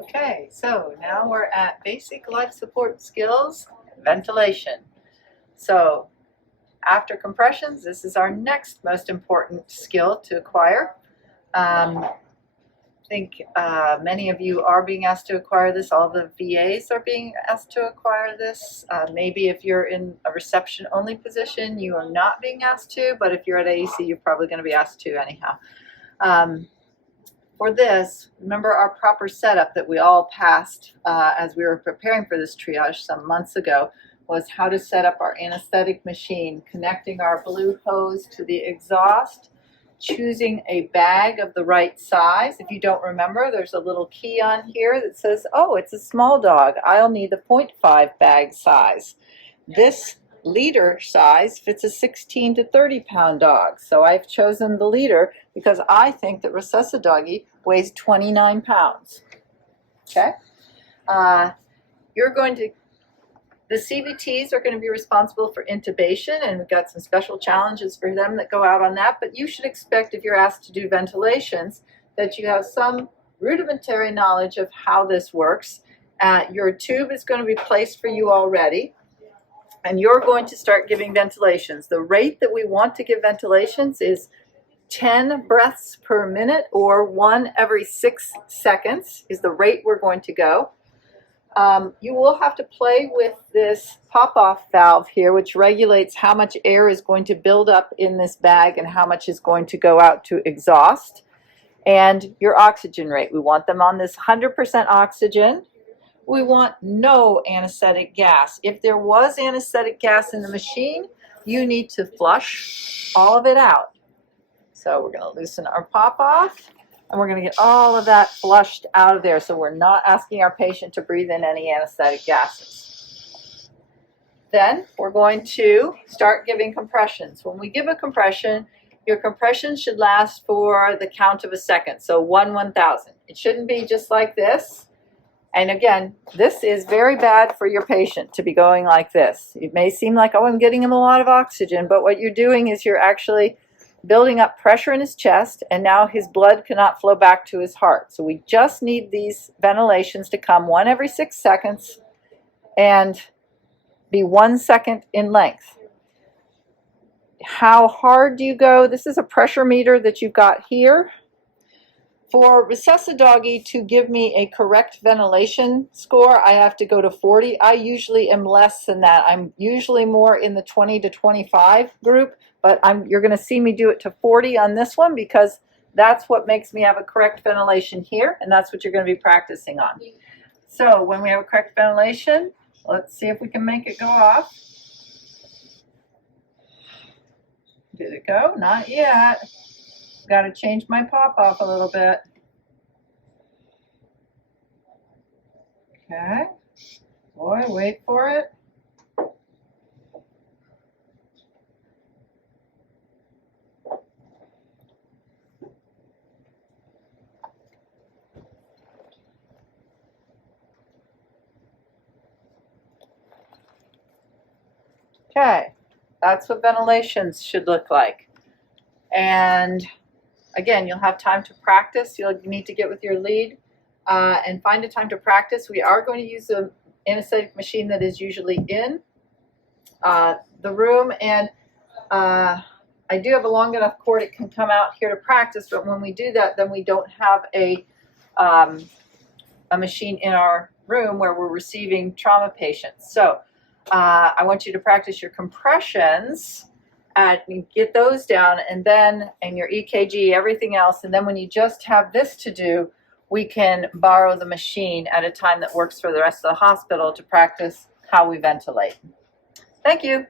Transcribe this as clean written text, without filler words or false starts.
Okay, so now we're at basic life support skills, ventilation. So after compressions, this is our next most important skill to acquire. I think many of you are being asked to acquire this. All the VAs are being asked to acquire this. Maybe if you're in a reception-only position, you are not being asked to, but if you're at AEC, you're probably going to be asked to anyhow. For this, remember our proper setup that we all passed as we were preparing for this triage some months ago was how to set up our anesthetic machine, connecting our blue hose to the exhaust, choosing a bag of the right size. If you don't remember, there's a little key on here that says, oh, it's a small dog. I'll need the 0.5 bag size. This liter size fits a 16 to 30 pound dog. So I've chosen the liter because I think that Resusci-Doggy weighs 29 pounds. Okay? The CVTs are going to be responsible for intubation, and we've got some special challenges for them that go out on that, but you should expect if you're asked to do ventilations that you have some rudimentary knowledge of how this works. Your tube is going to be placed for you already, and you're going to start giving ventilations. The rate that we want to give ventilations is 10 breaths per minute, or 1 every 6 seconds is the rate we're going to go. You will have to play with this pop-off valve here, which regulates how much air is going to build up in this bag and how much is going to go out to exhaust. And your oxygen rate. We want them on this 100% oxygen. We want no anesthetic gas. If there was anesthetic gas in the machine, you need to flush all of it out. So we're going to loosen our pop-off, and we're going to get all of that flushed out of there, so we're not asking our patient to breathe in any anesthetic gases. Then we're going to start giving compressions. When we give a compression, your compression should last for the count of a second, so 1/1000. It shouldn't be just like this. And again, this is very bad for your patient to be going like this. It may seem like, oh, I'm getting him a lot of oxygen, but what you're doing is you're actually building up pressure in his chest, and now his blood cannot flow back to his heart. So we just need these ventilations to come 1 every 6 seconds and be 1 second in length. How hard do you go? This is a pressure meter that you've got here. For Resusci-Doggy to give me a correct ventilation score, I have to go to 40. I usually am less than that. I'm usually more in the 20 to 25 group, but you're going to see me do it to 40 on this one because that's what makes me have a correct ventilation here, and that's what you're going to be practicing on. So when we have a correct ventilation, let's see if we can make it go off. Did it go? Not yet. Got to change my pop-off a little bit. Okay. Boy, wait for it. Okay. That's what ventilations should look like. And again, you'll have time to practice. You'll need to get with your lead and find a time to practice. We are going to use the anesthetic machine that is usually in the room, and I do have a long enough cord it can come out here to practice, but when we do that, then we don't have a machine in our room where we're receiving trauma patients. So I want you to practice your compressions and get those down, and your EKG, everything else, and then when you just have this to do, we can borrow the machine at a time that works for the rest of the hospital to practice how we ventilate. Thank you.